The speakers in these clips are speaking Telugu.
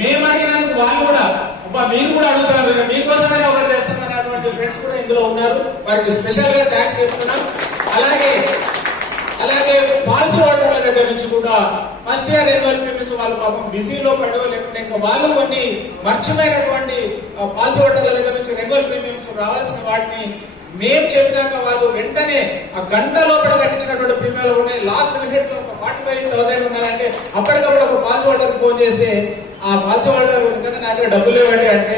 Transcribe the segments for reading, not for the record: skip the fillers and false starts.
మేము అడిగినందుకు వాళ్ళు కూడా అబ్బా మీరు కూడా అడుగుతారు, మీకోసమైనా ఒకటి చేస్తామనేటువంటి ఫ్రెండ్స్ కూడా ఇందులో ఉన్నారు. వారికి స్పెషల్ గా థ్యాంక్స్ చెప్తున్నాం. అలాగే పాలసీ హోల్డర్ల దగ్గర నుంచి కూడా ఫస్ట్ ఇయర్ రెన్యువల్ ప్రీమియమ్స్ వాళ్ళు పాపం బిజీలో పడో లేకుంటే ఇంకా వాళ్ళు కొన్ని మర్చిపోయినటువంటి పాలసీ హోల్డర్ల దగ్గర నుంచి రెన్యువల్ ప్రీమియమ్స్ రావాల్సిన వాటిని మేము చెప్పినాక వాళ్ళు వెంటనే ఆ గంట లోపల కట్టించినటువంటి ప్రీమియంలు ఉన్నాయి. లాస్ట్ మినిట్ లో ఒక 45,000 ఉన్నారంటే అప్పటికప్పుడు ఒక పాలసీ హోల్డర్ ఫోన్ చేసి ఆ పాలసీ హోల్డర్ నిజంగా నా దగ్గర డబ్బులు ఇవ్వండి అంటే,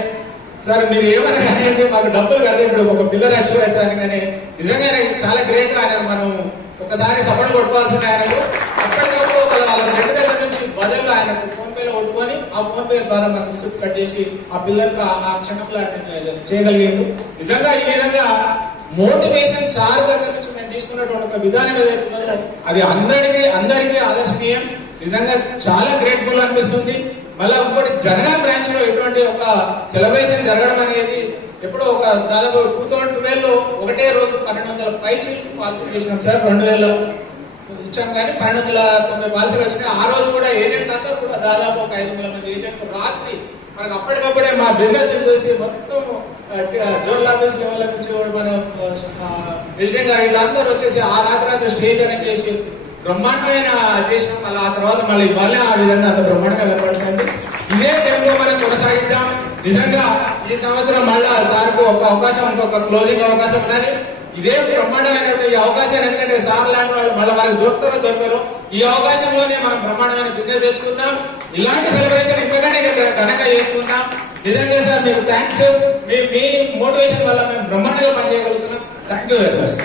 సార్ మీరు ఏమన్నా కానీ అంటే మాకు డబ్బులు కదా ఇప్పుడు ఒక పిల్లర్ యాక్చువల్ పెట్టాను కానీ నిజంగా చాలా గ్రేట్ గా ఆయన మనం ఒకసారి సపోర్ట్ కొట్టుకోవాల్సింది ఆయనకు. అప్పటికప్పుడు వాళ్ళ రెండు దగ్గర నుంచి బదులు ఆయనకు ఫోన్ పేలో కొట్టుకొని ఆ ఫోన్ పే ద్వారా మనకు రిసిప్ట్ కట్ చేసి ఆ పిల్లలకు ఆ క్షణంలో చేయగలిగాడు. నిజంగా ఈ విధంగా మోటివేషన్ సార్ దగ్గర నుంచి మేము తీసుకున్నటువంటి ఒక విధానం ఏదైతే అది అందరికీ ఆదర్శనీయం. నిజంగా చాలా గ్రేట్ఫుల్ అనిపిస్తుంది. మళ్ళీ ఇంకోటి జనగాం బ్రాంచ్ లో ఎటువంటి ఒక సెలబ్రేషన్ జరగడం అనేది ఎప్పుడో ఒక దాదాపు 2012లో ఒకటే రోజు 1200 పైచి పాలసీ చేసినాం సార్. 2000 ఇచ్చాం కానీ 1290 పాలసీలు వచ్చినాయి. ఆ రోజు కూడా ఏజెంట్ అందరూ కూడా దాదాపు ఒక 500 మంది ఏజెంట్లు రాత్రి మనకు అప్పటికప్పుడే మా బిజినెస్ చూసి మొత్తం జోన్ ఆఫీస్ లెవెల్ నుంచి మన ప్రెసిడెంట్ గారు వీళ్ళందరూ వచ్చేసి ఆ రాత్రి స్టేజ్ అనేది చేసి బ్రహ్మాండమైన చేసినాం. మళ్ళీ ఆ తర్వాత మళ్ళీ ఆ విధంగా అంత బ్రహ్మాండంగా కనపడుతుంది. ఇదే టైంలో మనం కొనసాగిద్దాం. నిజంగా ఈ సంవత్సరం మళ్ళా సార్కు ఒక అవకాశం, ఇంకొక క్లోజింగ్ అవకాశం ఉన్నది. ఇదే బ్రహ్మాండమైనటువంటి ఈ అవకాశాన్ని, ఎందుకంటే సార్ లాంటి వాళ్ళు మళ్ళీ మనకు దొరకరు. ఈ అవకాశంలోనే మనం బ్రహ్మాండమైన బిజినెస్ తెచ్చుకుందాం. ఇలాంటి సెలబ్రేషన్ ఇంతకంటే ఘనంగా చేసుకుందాం. నిజంగా సార్ మీకు థ్యాంక్స్. మీ మోటివేషన్ వల్ల మేము బ్రహ్మాండంగా పనిచేయగలుగుతున్నాం. Thank you very much.